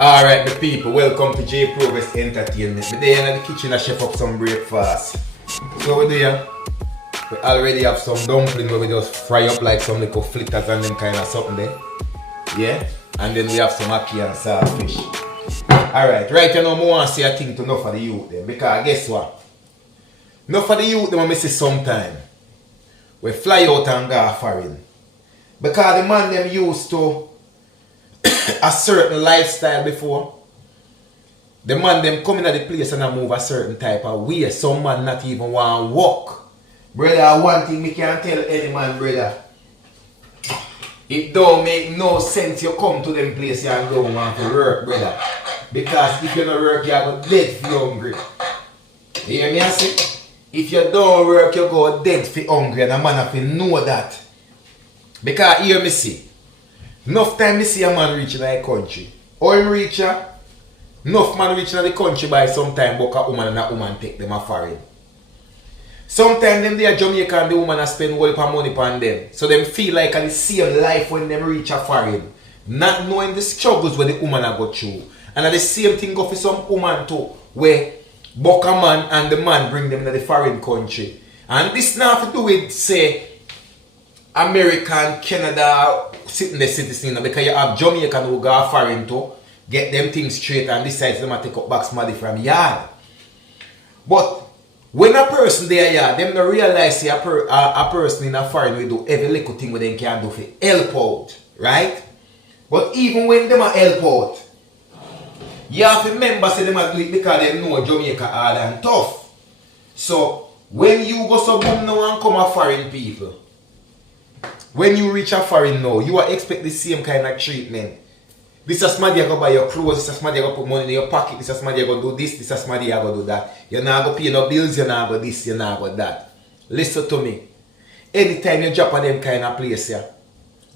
Alright, the people, welcome to J Progress Entertainment. We're there in the kitchen to chef up some breakfast. So we're there. We already have some dumplings where we just fry up like some little flitters and them kind of something there. Yeah? And then we have some ackee and saltfish. Alright, right now I want to say a thing to enough of the youth then. Because guess what? Enough of the youth them I see sometime. We fly out and go foreign. Because the man them used to a certain lifestyle before. The man them come in at the place and I move a certain type of way. Some man not even want to walk. Brother, one thing me can tell any man, brother. It don't make no sense you come to them place and don't want to work, brother. Because if you don't work, you go dead for hungry. You hear me I say? If you don't work, you go dead for hungry, and a man have to know that. Because hear me see. Enough time me see a man reach in the country. Or him reach enough man reach in the country by some time but a woman and a woman take them a foreign. Sometimes them they are Jamaica and the woman spend all the money upon them. So them feel like the same life when them reach a foreign. Not knowing the struggles where the woman a go through. And the same thing go for some woman too. Where buck a man and the man bring them to the foreign country. And this not to do with say American, Canada, sitting the citizen because you have Jamaican who go foreign to get them things straight and decide them to take up back money from yard. But when a person there yard, them don't realize a person in a foreign will do every little thing what they can do for help out, right? But even when them a help out, you have to remember say them a do it because they know Jamaica hard and tough. So when you go so boom now and come a foreign people, when you reach a foreign now, you are expect the same kind of treatment. This is somebody go buy your clothes, this is somebody go put money in your pocket, this is somebody go do this, this is somebody go do that. You're not going to pay no bills, you're not going to this, you're not going to that. Listen to me. Anytime you drop on them kind of place here,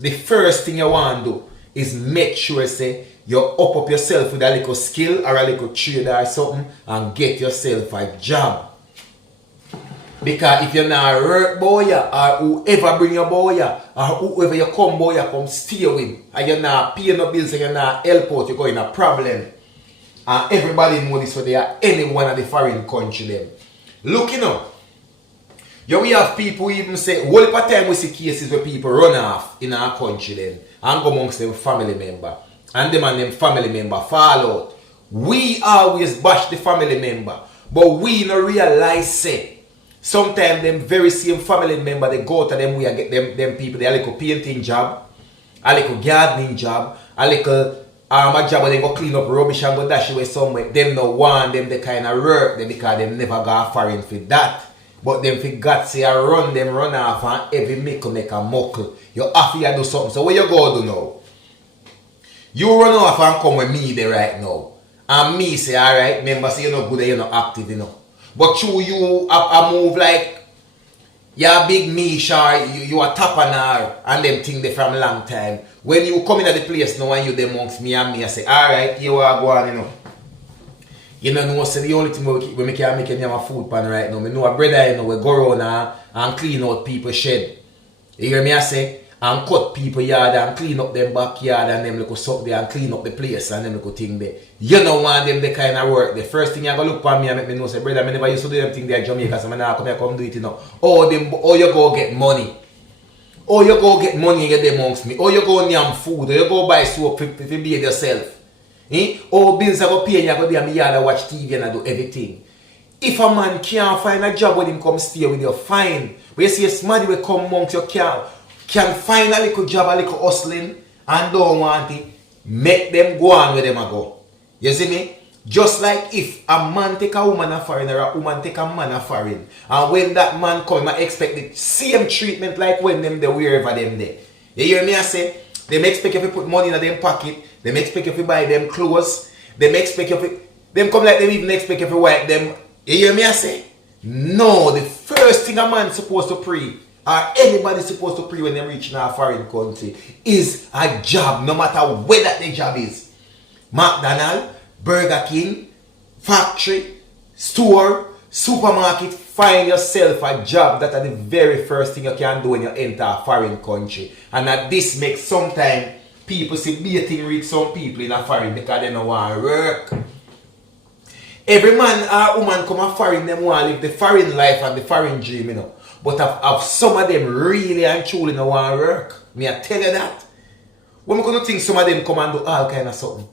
the first thing you want to do is make sure say you up yourself with a little skill or a little trade or something and get yourself a job. Because if you're not a work boy or whoever bring your boy or whoever you come boy come stay with and you're not paying no bills and you're not help out, you're going a problem. And everybody know this for they are any one of the foreign country them. Look we have people who even say, all the time we see cases where people run off in our country then and go amongst them family member. And them and them family member fall out. We always bash the family member. But we no realize say sometimes them very same family member they go to them we get them people they a little painting job, a little gardening job, a little a job where they go clean up rubbish and go dash away somewhere. Them no want them the kind of work them because them never got foreign for that. But them forgot say I run them run off and every make a muckle. You have to do something. So what you go do now? You run off and come with me there right now. And me say alright, remember say you're not good you're not active enough. But you a move like you're a big niche or you a tapanar and them thing they from a long time. When you come in at the place now and you them amongst me and me I say, alright, you are going you know. You know say the only thing we make you make a food pan right now. I know a brother you know we go around and clean out people's shed. You hear me I say? And cut people yard and clean up them backyard and them little something there and clean up the place and them little thing there. You don't want them the kind of work. The first thing you go look for me and make me know say, brother, I never used to do them thing there in Jamaica, so I now come here come do it you know. Oh you go get money. Oh you go get money you get amongst me. Oh you go nyam food. Or you go buy soap to bathe yourself. Oh bills I go pay and you go there in my yard and watch TV and I do everything. If a man can't find a job when him come stay with you, fine. But you see somebody will come amongst you can find a little job, a little hustling, and don't want it, make them go on where them a go. You see me? Just like if a man take a woman a foreign or a woman take a man a foreign, and when that man come, I expect the same treatment like when them there wherever them there. You hear me I say? They expect if you put money in them pocket, they expect if you buy them clothes, they expect if you, them come like them even expect if you wipe them. You hear me I say? No, the first thing a man supposed to pray or anybody supposed to pray when they reach in a foreign country is a job, no matter where that the job is. McDonald's, Burger King, factory, store, supermarket, find yourself a job. That are the very first thing you can do when you enter a foreign country. And that this makes sometimes people see baiting reach some people in a foreign because they don't want to work. Every man or woman come a foreign, them want to live the foreign life and the foreign dream, you know. But of some of them really and truly don't want to work. Me I tell you that. When we gonna think some of them come and do all kind of something?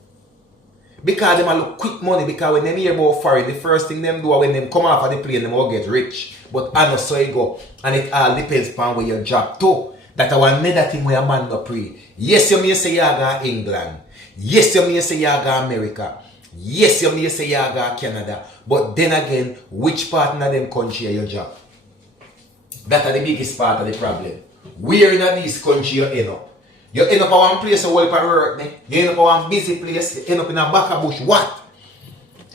Because them a look quick money, because when them hear about foreign, the first thing them do when them come off of the plane, them all get rich. But I know so you go. And it all depends upon where you drop to. That one another thing where a man no pray. Yes, you may say you go England. Yes, you may say you go America. Yes, you may say you go Canada. But then again, which part of them country are you drop? That is the biggest part of the problem. Where in this country you end up? You end up at one place you work for work, you end up at one busy place, you end up in a back of bush. What?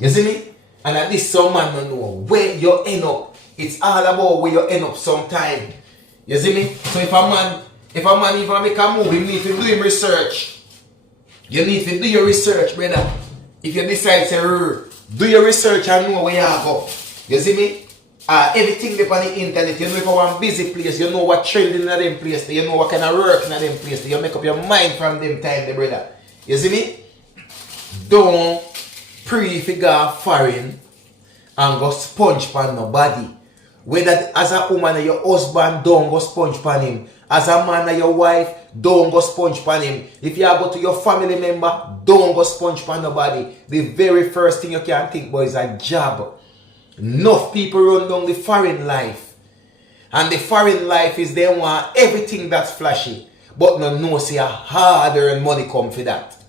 You see me? And at this some man don't know where you end up. It's all about where you end up sometime. You see me? So if a man even make a move, you need to do him research. You need to do your research, brother. If you decide to do your research and know where you go. You see me? Everything up on the internet, you know if you want busy place, you know what trending in them place, you know what kind of work in them place, you make up your mind from them time, brother. You see me? Don't pre-figure foreign and go sponge pan nobody. Whether as a woman or your husband, don't go sponge pan him. As a man or your wife, don't go sponge pan him. If you go to your family member, don't go sponge pan nobody. The very first thing you can think about is a job. Enough people run down the foreign life. And the foreign life is they want everything that's flashy. But no say a hard earned money come for that.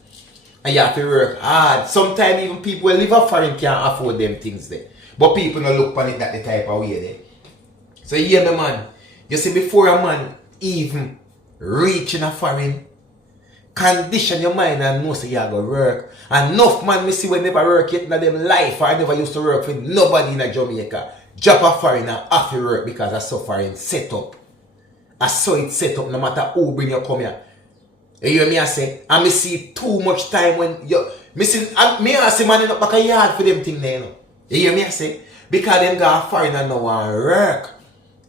And you have to work hard. Sometimes even people who live a foreign can't afford them things there. But people don't look on it that the type of way there. So you hear me, man. You see, before a man even reach in a foreign, condition your mind and know say you go work. And enough man me see when never work yet in them life or never used to work with nobody in Jamaica. Drop a foreign and have to work because I saw foreign set up. I saw it set up no matter who bring you come here. You hear me I say? And me see too much time when you me see man in the back of yard for them thing there, you know. You hear me I say? Because them got foreign and no want work.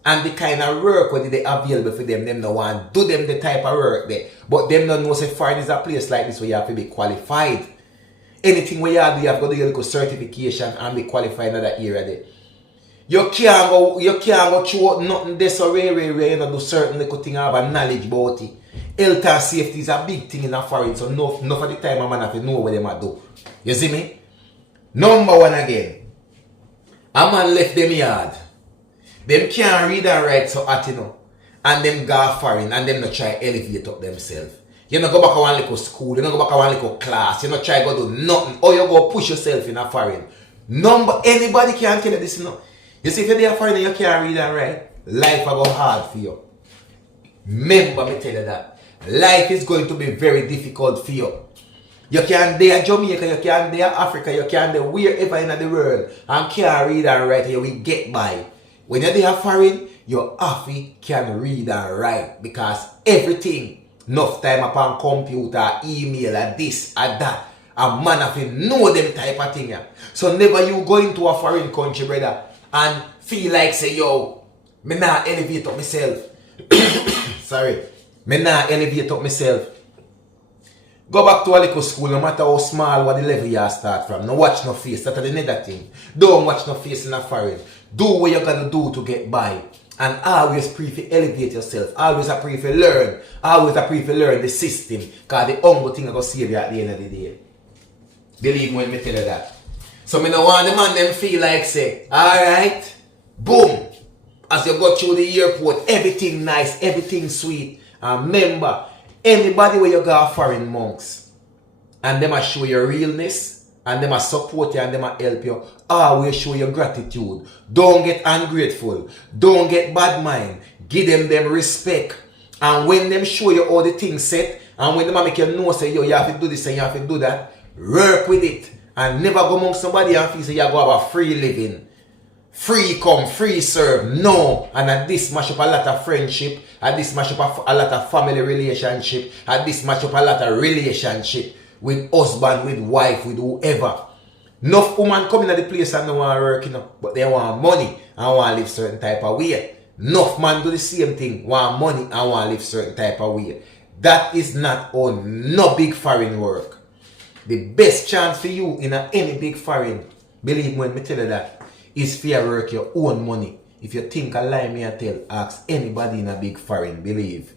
And the kind of work when they available for them no want do them the type of work there. But them don't know say foreign is a place like this where you have to be qualified. Anything where you have to do your little certification and be qualified in that area there. You can't go through nothing this or where you know do certain little thing have a knowledge about it. Health and safety is a big thing in a foreign, so enough of the time a man have to know what they do. You see me? Number one again. A man left them yard. Them can't read and write so hot, you know. And them go foreign and them not try elevate up themselves. You not go back to one little school, you not go back to one little class, you not try go do nothing. Or you go push yourself in a foreign. Anybody can tell you this, you know. You see, if you're a foreign and you can't read and write, life will go hard for you. Remember me tell you that. Life is going to be very difficult for you. You can there Jamaica, you can there Africa, you can there wherever in the world and can't read and write, you will get by. When you're there foreign, your affy can read and write because everything, enough time upon computer, email, and this, and that, a man have to know them type of thing. So never you go into a foreign country, brother, and feel like say, yo, me not elevate up myself. Sorry, me not elevate up myself. Go back to a little school, no matter how small what the level you start from. No watch no face, that's another thing. Don't watch no face in a foreign. Do what you gotta do to get by. And always pray to elevate yourself. Always pray to learn. Always pray to learn the system. Because the humble thing is going to save you at the end of the day. Believe me when I tell you that. So I don't want the man them feel like say, alright, boom. As you go through the airport, everything nice, everything sweet. And remember, anybody where you go foreign monks, and them show your realness, and them support you and them help you, always show your gratitude. Don't get ungrateful. Don't get bad mind. Give them respect. And when them show you all the things set, and when them make you know say, yo, you have to do this and you have to do that, work with it. And never go among somebody and feel say you go have a free living. Free come, free serve. No. And at this mash up a lot of friendship. At this mash up a lot of family relationship. At this mash up a lot of relationship. With husband, with wife, with whoever. Enough women come in at the place and don't want to work, you know, but they want money and want to live certain type of way. Enough man do the same thing, want money and want to live certain type of way. That is not on no big foreign work. The best chance for you in any big foreign, believe me when me tell you that, is for you work your own money. If you think a lie me I tell, ask anybody in a big foreign, believe.